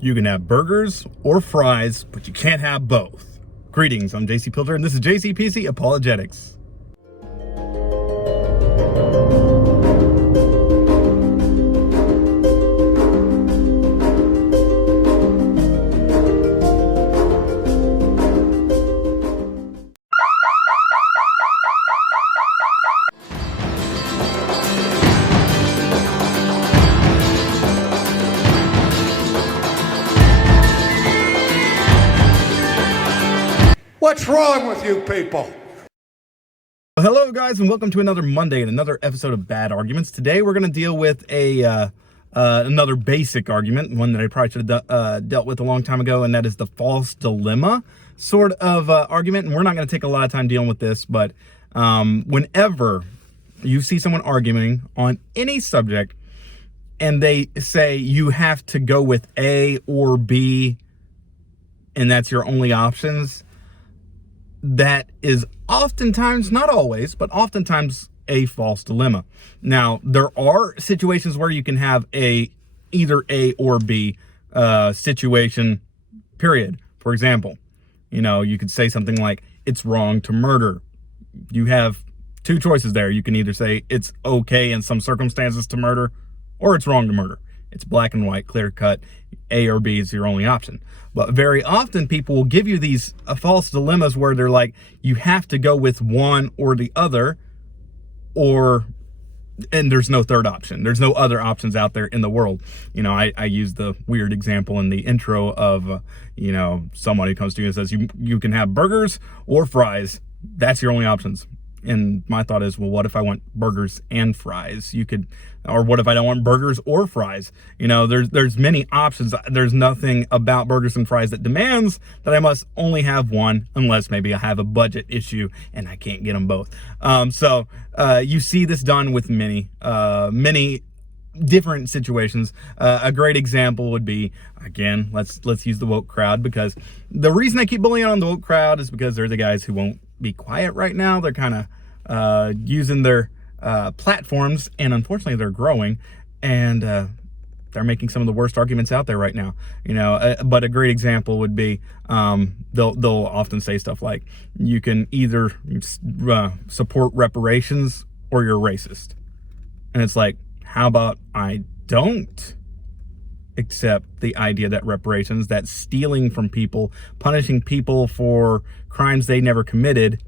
You can have burgers or fries, but you can't have both. Greetings, I'm JC Pilter, and this is JCPC Apologetics. What's wrong with you people? Well, hello, guys, and welcome to another Monday and another episode of Bad Arguments. Today, we're going to deal with another basic argument, one that I probably should have dealt with a long time ago, and that is the false dilemma sort of argument. And we're not going to take a lot of time dealing with this, but whenever you see someone arguing on any subject and they say you have to go with A or B, and that's your only options, that is oftentimes, not always, but oftentimes a false dilemma. Now, there are situations where you can have either A or B situation, period. For example, you could say something like, it's wrong to murder. You have two choices there. You can either say it's okay in some circumstances to murder, or it's wrong to murder. It's black and white, clear cut. A or B is your only option. But very often people will give you these false dilemmas where they're like, you have to go with one or the other, and there's no third option. There's no other options out there in the world. I use the weird example in the intro of, someone who comes to you and says, you can have burgers or fries. That's your only options. And my thought is, well, what if I want burgers and fries? Or what if I don't want burgers or fries? There's many options. There's nothing about burgers and fries that demands that I must only have one, unless maybe I have a budget issue and I can't get them both. So you see this done with many different situations. A great example would be, again, let's use the woke crowd, because the reason I keep bullying on the woke crowd is because they're the guys who won't be quiet right now. They're kind of using their platforms, and unfortunately they're growing, and they're making some of the worst arguments out there right now. But a great example would be, they'll often say stuff like, you can either support reparations or you're racist. And it's like, how about I don't accept the idea that reparations, that stealing from people, punishing people for crimes they never committed,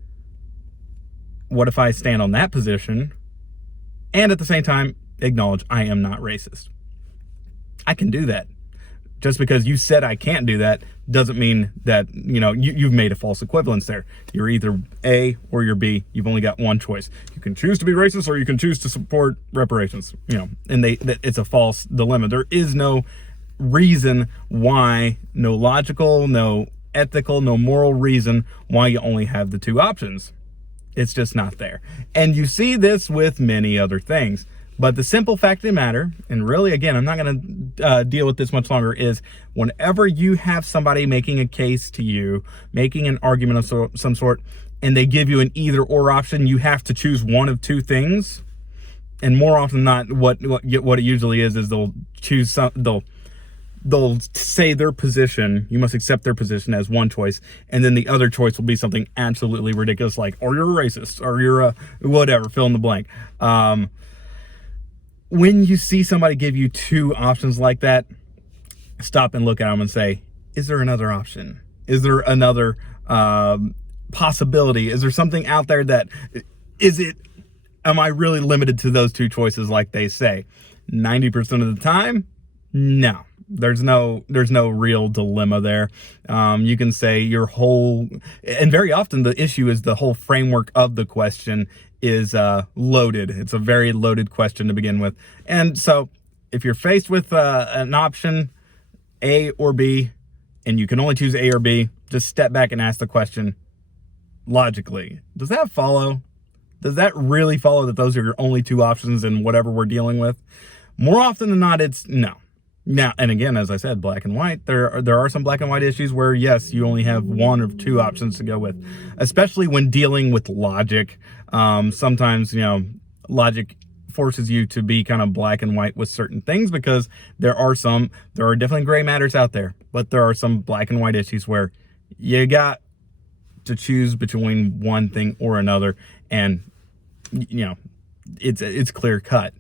what if I stand on that position and at the same time acknowledge I am not racist? I can do that. Just because you said I can't do that doesn't mean that, you've made a false equivalence there. You're either A or you're B. You've only got one choice. You can choose to be racist or you can choose to support reparations, and it's a false dilemma. There is no reason why, no logical, no ethical, no moral reason why you only have the two options. It's just not there. And you see this with many other things. But the simple fact of the matter, and really, again, I'm not going to deal with this much longer, is whenever you have somebody making a case to you, making an argument of some sort, and they give you an either or option, you have to choose one of two things. And more often than not, what it usually is they'll choose they'll say their position, you must accept their position as one choice, and then the other choice will be something absolutely ridiculous, like, or you're a racist, or you're a whatever, fill in the blank. When you see somebody give you two options like that, stop and look at them and say, is there another option? Is there another possibility? Is there something out there am I really limited to those two choices like they say? 90% of the time, no. There's no real dilemma there. You can say and very often the issue is the whole framework of the question is loaded. It's a very loaded question to begin with. And so if you're faced with an option, A or B, and you can only choose A or B, just step back and ask the question logically. Does that follow? Does that really follow that those are your only two options in whatever we're dealing with? More often than not, it's no. Now, and again, as I said, black and white, there are some black and white issues where, yes, you only have one or two options to go with, especially when dealing with logic. Sometimes, logic forces you to be kind of black and white with certain things, because there are definitely gray matters out there, but there are some black and white issues where you got to choose between one thing or another, and it's clear cut.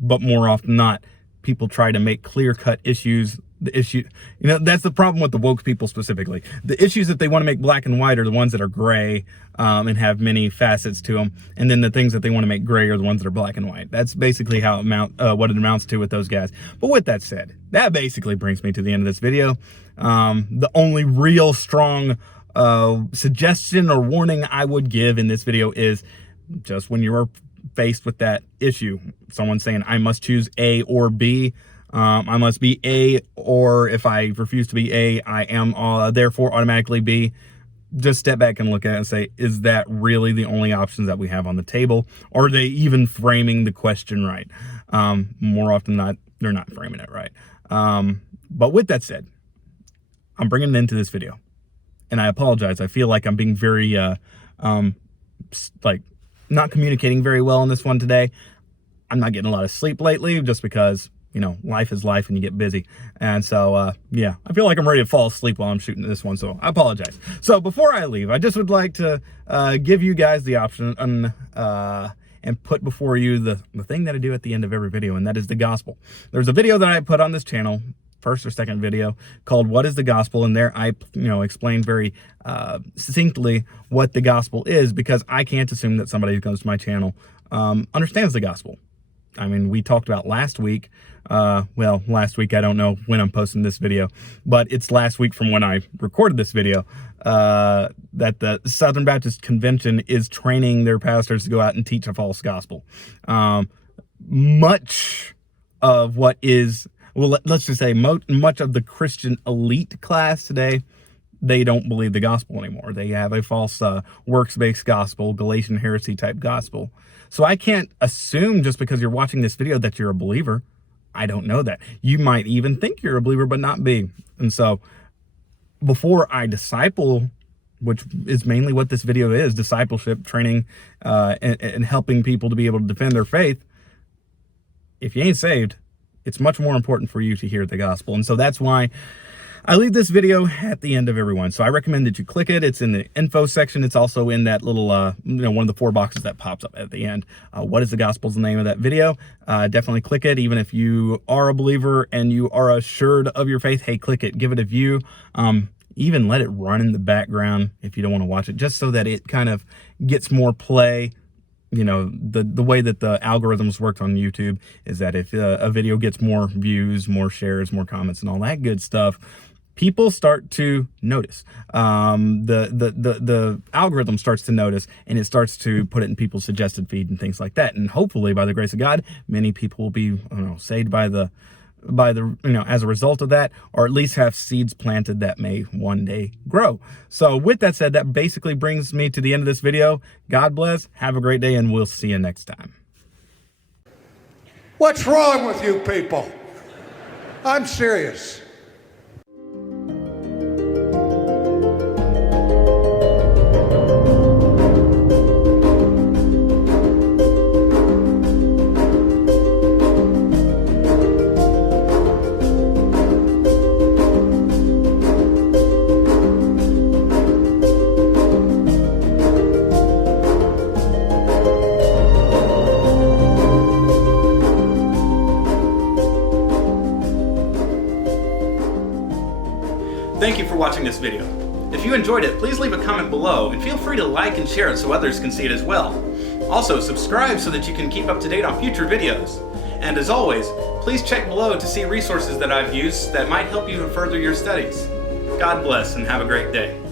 But more often than not, people try to make clear cut issues the issue. That's the problem with the woke people specifically. The issues that they want to make black and white are the ones that are gray and have many facets to them, and then the things that they want to make gray are the ones that are black and white. That's basically how what it amounts to with those guys. But with that said, that basically brings me to the end of this video. The only real strong suggestion or warning I would give in this video is just when you're faced with that issue, someone saying I must choose A or B, I must be A, or if I refuse to be A, I am therefore automatically B. Just step back and look at it and say, is that really the only options that we have on the table? Or are they even framing the question right? More often than not, they're not framing it right. But with that said, I'm bringing it into this video, and I apologize. I feel like I'm being very, not communicating very well in this one today. I'm not getting a lot of sleep lately, just because, life is life and you get busy. And so, yeah, I feel like I'm ready to fall asleep while I'm shooting this one, so I apologize. So before I leave, I just would like to give you guys the option and put before you the thing that I do at the end of every video, and that is the gospel. There's a video that I put on this channel, first or second video, called What is the Gospel? And there I explain very succinctly what the gospel is, because I can't assume that somebody who comes to my channel understands the gospel. I mean, we talked about last week, last week, I don't know when I'm posting this video, but it's last week from when I recorded this video, that the Southern Baptist Convention is training their pastors to go out and teach a false gospel. Much of what is, let's just say much of the Christian elite class today, they don't believe the gospel anymore. They have a false works-based gospel, Galatian heresy type gospel. So I can't assume just because you're watching this video that you're a believer. I don't know that. You might even think you're a believer, but not be. And so before I disciple, which is mainly what this video is, discipleship, training, and helping people to be able to defend their faith, if you ain't saved, it's much more important for you to hear the gospel. And so that's why I leave this video at the end of every one. So I recommend that you click it. It's in the info section. It's also in that little, one of the 4 boxes that pops up at the end. What is the gospel is the name of that video. Definitely click it. Even if you are a believer and you are assured of your faith, hey, click it, give it a view. Even let it run in the background if you don't want to watch it, just so that it kind of gets more play. The way that the algorithms work on YouTube is that if a video gets more views, more shares, more comments, and all that good stuff, people start to notice. The algorithm starts to notice, and it starts to put it in people's suggested feed and things like that. And hopefully, by the grace of God, many people will be saved by the as a result of that, or at least have seeds planted that may one day grow. So with that said, that basically brings me to the end of this video. God bless, have a great day, and we'll see you next time. What's wrong with you people? I'm serious. Thank you for watching this video. If you enjoyed it, please leave a comment below, and feel free to like and share it so others can see it as well. Also, subscribe so that you can keep up to date on future videos. And as always, please check below to see resources that I've used that might help you further your studies. God bless and have a great day.